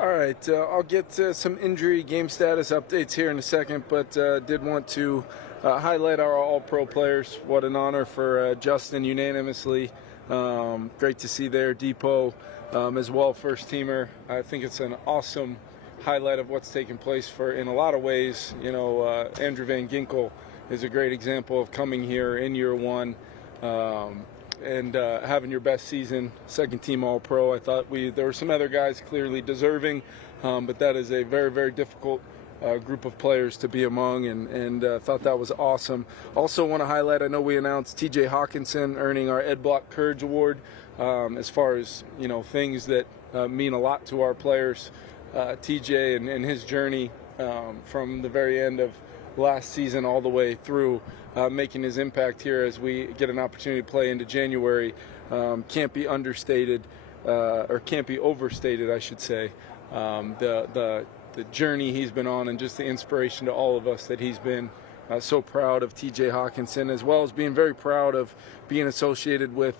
All right, I'll get some injury game status updates here in a second, but did want to highlight our All-Pro players. What an honor for Justin unanimously. Great to see there. Depot as well, first-teamer. I think it's an awesome highlight of what's taken place in a lot of ways. You know, Andrew Van Ginkel is a great example of coming here in year one. And having your best season, second-team All-Pro. I thought there were some other guys clearly deserving, but that is a very, very difficult group of players to be among, and thought that was awesome. Also want to highlight, I know we announced T.J. Hawkinson earning our Ed Block Courage Award as far as, you know, things that mean a lot to our players. T.J. and his journey from the very end of last season all the way through, making his impact here as we get an opportunity to play into January, can't be understated, or can't be overstated, I should say. The journey he's been on and just the inspiration to all of us that he's been. So proud of T.J. Hawkinson, as well as being very proud of being associated with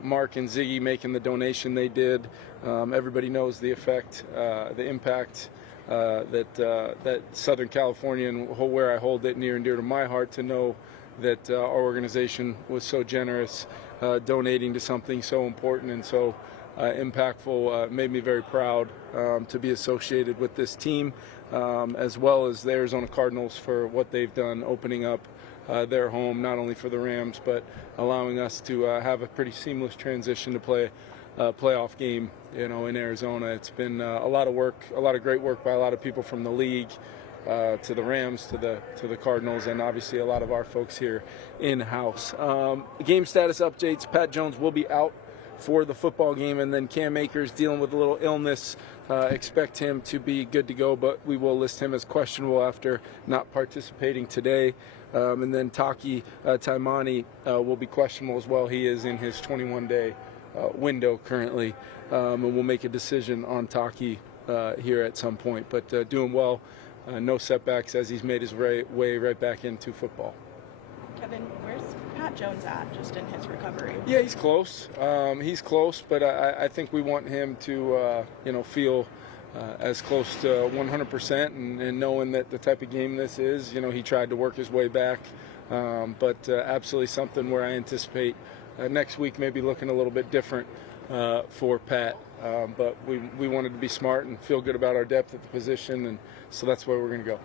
Mark and Ziggy making the donation they did. Everybody knows the effect, the impact that Southern California, and where I hold it near and dear to my heart, to know that our organization was so generous, donating to something so important and so impactful. Made me very proud to be associated with this team, as well as the Arizona Cardinals for what they've done, opening up their home not only for the Rams but allowing us to have a pretty seamless transition to play playoff game, you know, in Arizona. It's been a lot of work, a lot of great work by a lot of people from the league, to the Rams, to the Cardinals, and obviously a lot of our folks here in-house. Game status updates: Pat Jones will be out for the football game, and then Cam Akers dealing with a little illness. Expect him to be good to go, but we will list him as questionable after not participating today. And then Taki Taimani will be questionable as well. He is in his 21-day window currently, and we'll make a decision on Taki here at some point. But doing well, no setbacks as he's made his way right back into football. Kevin, where's Pat Jones at just in his recovery? Yeah, he's close. But I think we want him to feel as close to 100%, and knowing that the type of game this is, you know, he tried to work his way back, but absolutely something where I anticipate next week maybe looking a little bit different for Pat. But we wanted to be smart and feel good about our depth at the position, and so that's where we're going to go.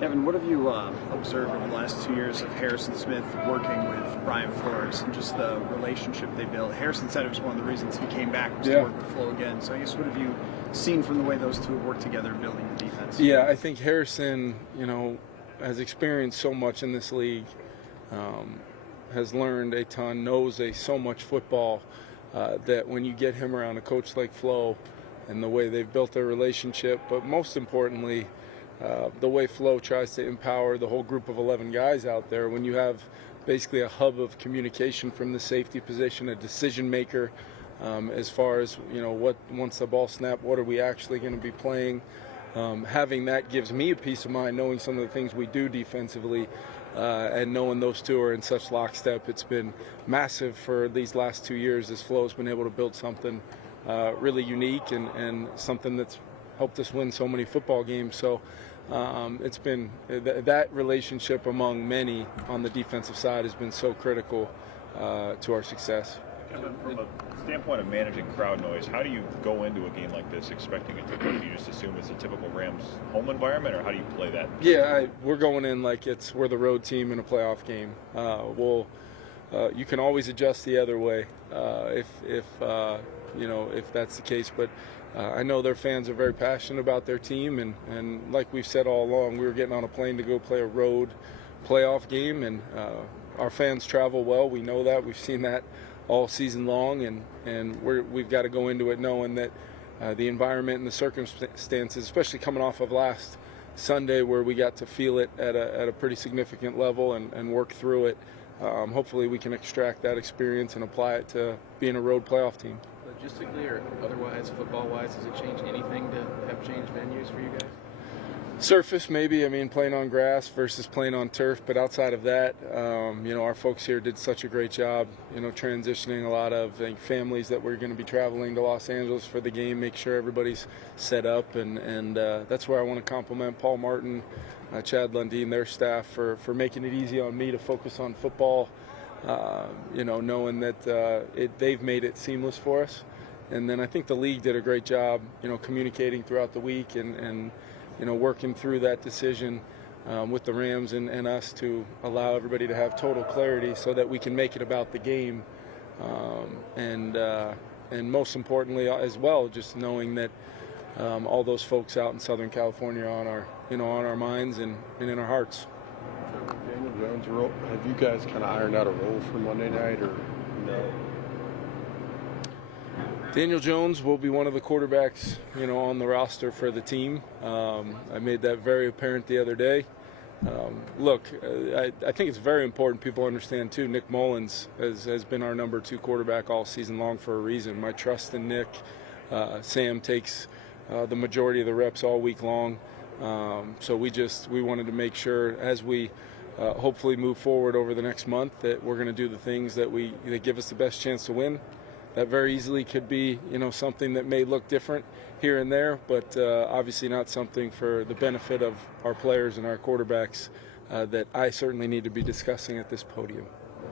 Kevin, what have you observed in the last 2 years of Harrison Smith working with Brian Flores and just the relationship they built? Harrison said it was one of the reasons he came back was to work with Flo again. So I guess what have you seen from the way those two have worked together building the defense? Yeah, I think Harrison, you know, has experienced so much in this league, has learned a ton, knows so much football, that when you get him around a coach like Flo and the way they've built their relationship, but most importantly, the way Flo tries to empower the whole group of 11 guys out there, when you have basically a hub of communication from the safety position, a decision maker, as far as, you know, what once the ball snapped, what are we actually going to be playing. Having that gives me a peace of mind, knowing some of the things we do defensively, and knowing those two are in such lockstep. It's been massive for these last 2 years as Flo's been able to build something really unique and something that's helped us win so many football games. So it's been that relationship among many on the defensive side has been so critical to our success. From a standpoint of managing crowd noise, how do you go into a game like this expecting it to go? Do you just assume it's a typical Rams home environment, or how do you play that? Yeah, we're going in like we're the road team in a playoff game. You can always adjust the other way if that's the case, but I know their fans are very passionate about their team, and like we've said all along, we were getting on a plane to go play a road playoff game, and our fans travel well. We know that. We've seen that all season long, and we've got to go into it knowing that the environment and the circumstances, especially coming off of last Sunday where we got to feel it at a pretty significant level and work through it, hopefully we can extract that experience and apply it to being a road playoff team. Logistically or otherwise, football-wise, does it change anything to have changed venues for you guys? Surface, maybe. I mean, playing on grass versus playing on turf. But outside of that, our folks here did such a great job, transitioning a lot of families that were going to be traveling to Los Angeles for the game, make sure everybody's set up. And that's where I want to compliment Paul Martin, Chad Lundeen, their staff for making it easy on me to focus on football, knowing that they've made it seamless for us. And then I think the league did a great job, communicating throughout the week and working through that decision with the Rams and us to allow everybody to have total clarity so that we can make it about the game. And most importantly as well, just knowing that all those folks out in Southern California are on our minds and in our hearts. Daniel Jones, have you guys kind of ironed out a role for Monday night or no? Daniel Jones will be one of the quarterbacks, on the roster for the team. I made that very apparent the other day. Look, I think it's very important people understand, too, Nick Mullins has been our number 2 quarterback all season long for a reason. My trust in Nick. Sam takes the majority of the reps all week long. So we wanted to make sure as we hopefully move forward over the next month that we're going to do the things that give us the best chance to win. That very easily could be, something that may look different here and there, but obviously not something for the benefit of our players and our quarterbacks that I certainly need to be discussing at this podium.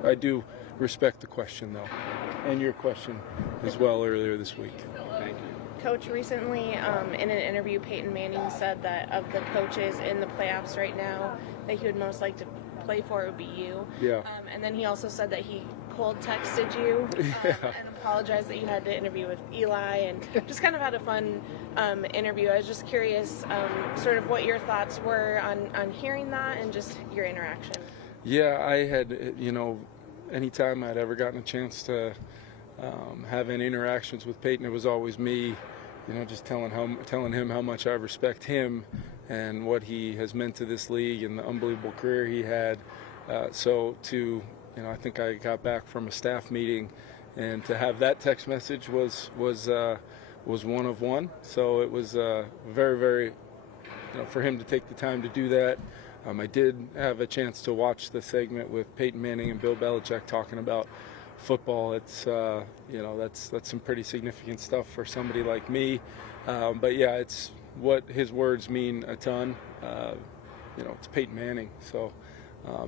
I do respect the question, though, and your question as well earlier this week. Thank you. Coach, recently in an interview, Peyton Manning said that of the coaches in the playoffs right now, that he would most like to play for would be you. Yeah. And then he also said that he cold texted you and apologized that you had to interview with Eli and just kind of had a fun interview. I was just curious sort of what your thoughts were on hearing that and just your interaction. Yeah, I had, anytime I'd ever gotten a chance to have any interactions with Peyton, it was always me, just telling him how much I respect him and what he has meant to this league and the unbelievable career he had. I think I got back from a staff meeting, and to have that text message was one of one. So it was very, very, for him to take the time to do that. I did have a chance to watch the segment with Peyton Manning and Bill Belichick talking about football. It's that's some pretty significant stuff for somebody like me. But yeah, it's what his words mean a ton. It's Peyton Manning, so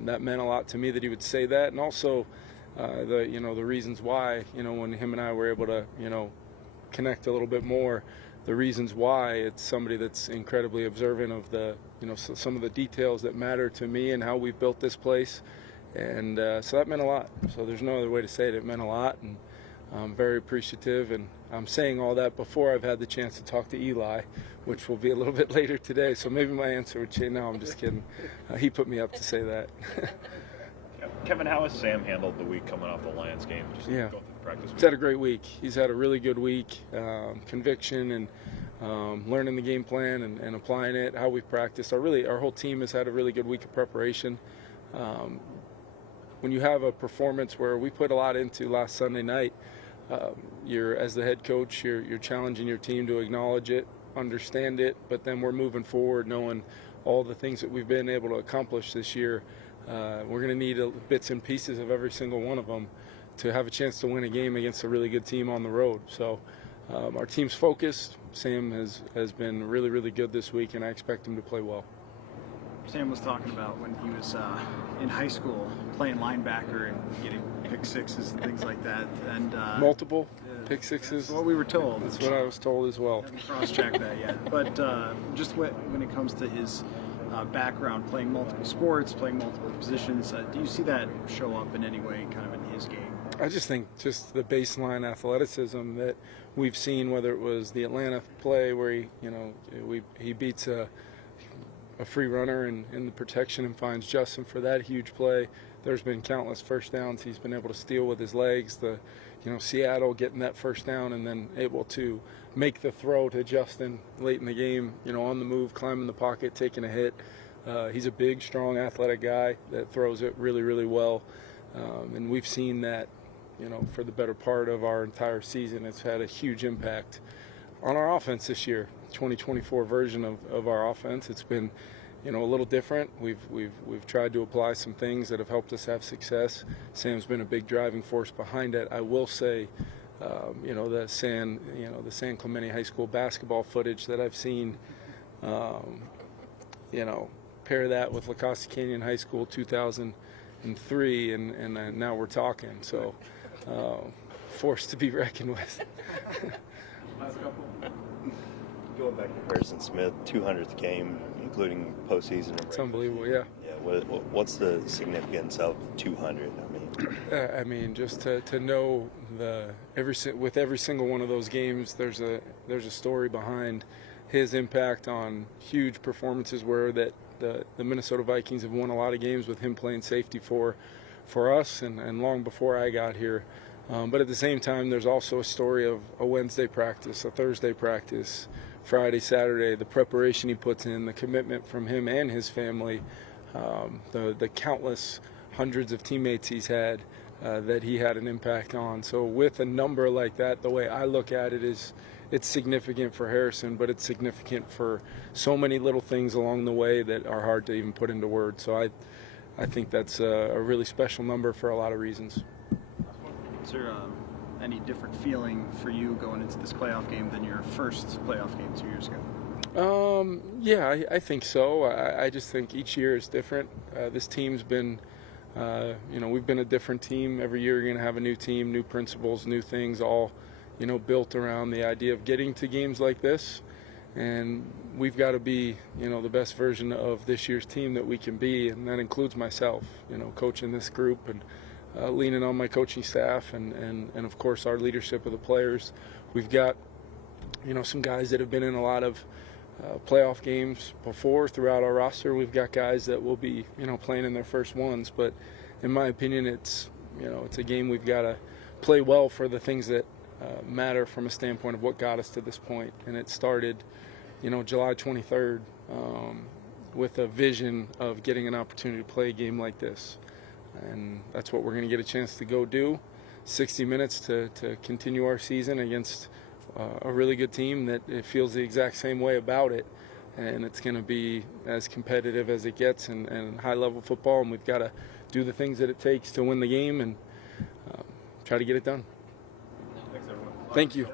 that meant a lot to me that he would say that, and also the reasons why, when him and I were able to connect a little bit more, the reasons why. It's somebody that's incredibly observant of the some of the details that matter to me and how we've built this place, and so that meant a lot. So there's no other way to say it. It meant a lot, and I'm very appreciative, and I'm saying all that before I've had the chance to talk to Eli, which will be a little bit later today. So maybe my answer would change. No, I'm just kidding. He put me up to say that. Kevin, how has Sam handled the week coming off the Lions game? Just going through the practice week? He's had a great week. He's had a really good week. Conviction and learning the game plan and applying it, how we've practiced. Our whole team has had a really good week of preparation. When you have a performance where we put a lot into last Sunday night, you're, as the head coach, you're challenging your team to acknowledge it, understand it, but then we're moving forward knowing all the things that we've been able to accomplish this year. We're going to need bits and pieces of every single one of them to have a chance to win a game against a really good team on the road. So our team's focused. Sam has been really, really good this week, and I expect him to play well. Sam was talking about when he was in high school playing linebacker and getting pick sixes and things like that. And multiple pick sixes. That's what we were told. That's what I was told as well. Haven't cross-checked that yet. But just when it comes to his background, playing multiple sports, playing multiple positions, do you see that show up in any way kind of in his game? I just think just the baseline athleticism that we've seen, whether it was the Atlanta play where he beats a free runner in the protection and finds Justin for that huge play. There's been countless first downs he's been able to steal with his legs. Seattle getting that first down and then able to make the throw to Justin late in the game, on the move, climbing the pocket, taking a hit. He's a big, strong, athletic guy that throws it really, really well. And we've seen that, for the better part of our entire season. It's had a huge impact. on our offense this year, 2024 version of our offense. It's been, a little different. We've tried to apply some things that have helped us have success. Sam's been a big driving force behind it. I will say, the San Clemente High School basketball footage that I've seen, pair that with La Costa Canyon High School 2003, and now we're talking. So, force to be reckoned with. Going back to Harrison Smith, 200th game, including postseason. It's unbelievable, yeah. Yeah. What's the significance of 200? Just to know with every single one of those games, there's a story behind his impact on huge performances where that the Minnesota Vikings have won a lot of games with him playing safety for us and long before I got here. But at the same time, there's also a story of a Wednesday practice, a Thursday practice, Friday, Saturday, the preparation he puts in, the commitment from him and his family, the countless hundreds of teammates he's had that he had an impact on. So with a number like that, the way I look at it is it's significant for Harrison, but it's significant for so many little things along the way that are hard to even put into words. So I think that's a really special number for a lot of reasons. Is there any different feeling for you going into this playoff game than your first playoff game 2 years ago? Yeah, I think so. I just think each year is different. This team's been, we've been a different team. Every year you're going to have a new team, new principles, new things, all, built around the idea of getting to games like this. And we've got to be, the best version of this year's team that we can be, and that includes myself, coaching this group and leaning on my coaching staff and of course our leadership of the players. We've got some guys that have been in a lot of playoff games before throughout our roster. We've got guys that will be playing in their first ones, but in my opinion it's a game we've got to play well for the things that matter from a standpoint of what got us to this point. And it started July 23rd with a vision of getting an opportunity to play a game like this. And that's what we're going to get a chance to go do. 60 minutes to continue our season against a really good team that it feels the exact same way about it. And it's going to be as competitive as it gets and high-level football. And we've got to do the things that it takes to win the game and try to get it done. Thanks, everyone. Thank you.